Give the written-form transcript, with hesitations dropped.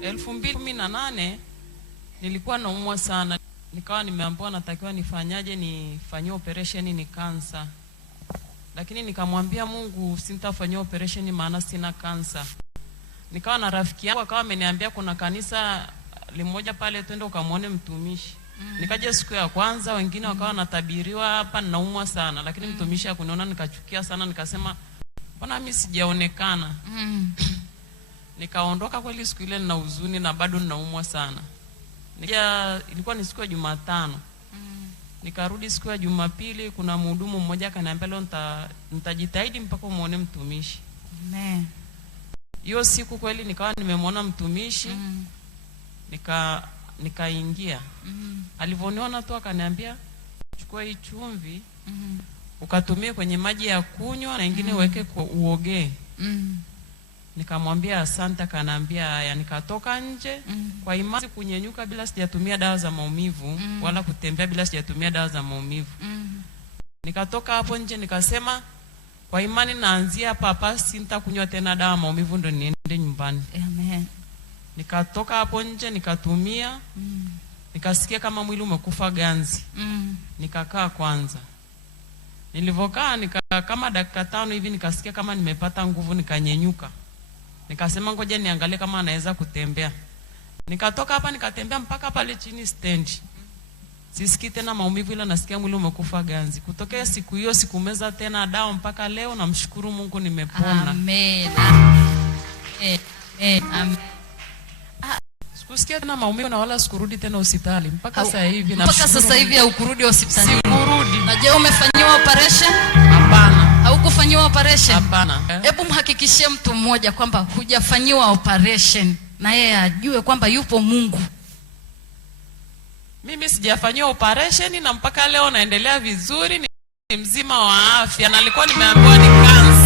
2018 nilikuwa naumwa sana, nikawa nimeambiwa natakiwa nifanyaje, nifanyie operation, ni kansa. Lakini nikamwambia Mungu sintafanyia operation maana sina kansa. Nikawa na rafiki yangu akawa ameniambia kuna kanisa limoja pale twende ukamwone mtumishi. Nikaja siku ya kwanza, wengine wakawa natabiriwa hapa naumwa sana, lakini mtumishi akuniona, nikachukia sana, nikasema mbona mimi sijaonekana. Nikaondoka kweli siku ile na huzuni na bado naumwa sana. Ilikuwa ni siku ya Jumatano. Nikarudi siku ya Jumapili, kuna mhudumu mmoja akaniambia leo nitajitahidi mpaka muone mtumishi. Amen. Hiyo siku kweli nikawa nimemwona mtumishi. Nikaingia. Alivoniona tu akaniambia chukua hii chumvi ukatumie kwenye maji ya kunywa na ingine uweke kwa uoge. Nikamwambia asante, akaniambia haya. Nikatoka nje kwa imani kunyenyuka bila sijatumia dawa za maumivu wala kutembea bila sijatumia dawa za maumivu. Nikatoka hapo nje nikasema kwa imani naanzia hapa sitakunywa tena dawa maumivu ndo niende nyumbani. Amen. Nikatoka hapo nje nikatumia. Nikasikia kama mwili umekufa ganzi. Nikakaa kwanza. Nilivokaa kama dakika 5 hivi nikasikia kama nimepata nguvu, nikanyenyuka. Nikasema ngoja niangalie kama anaweza kutembea. Nikatoka hapa nikatembea mpaka pale chini stand. Sisikii tena maumivu ila nasikia mwili umekufa ganzi. Kutokea siku hiyo sikumeza tena dawa mpaka leo, namshukuru Mungu nimepona. Amen. Amen. Sikusikia tena maumivu na wala sikurudi tena hospitali mpaka sasa hivi. Mpaka sasa hivi haukurudi hospitali? Sikurudi. Na je, umefanyiwa operation? Hapana. Haukufanyiwa operation? Hapana. Hebu mhakikishie mtu mmoja kwamba hujafanyiwa operation na yeye ajue kwamba yupo Mungu. Mimi sijafanyiwa operation na mpaka leo naendelea vizuri, ni mzima wa afya, na nilikuwa nimeambiwa ni kansa.